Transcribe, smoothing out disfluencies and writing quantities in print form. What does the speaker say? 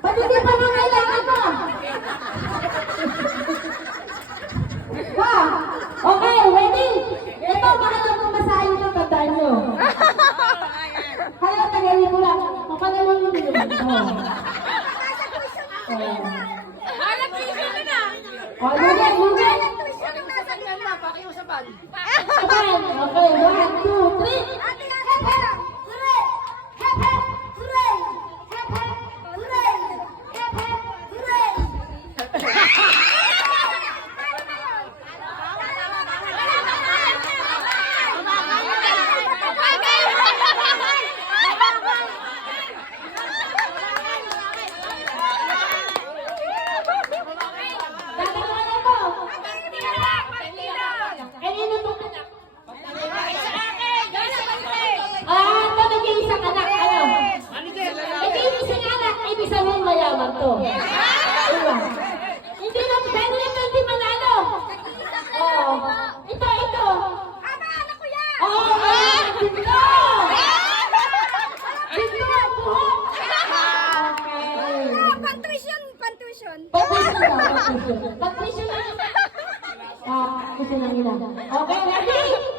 Ba't hindi pa nangailangan mo? Ha? Okay, ready? Ito, mahal mo masahin ng tandaan nyo. Kaya tagalin mo lang. Mapanalong mo nyo. Oh, lugan, lugan. Saban. Okay, 1, 2, 3. Mayaman to. Diba? Hindi na, pwede na hindi manalo. Oo. Ito. Anak ko yan! Oo, dito! Dito, buhok! Okay. Pantuition. Patricia na. Patricia na. Kasi nang ilan. Okay, ready?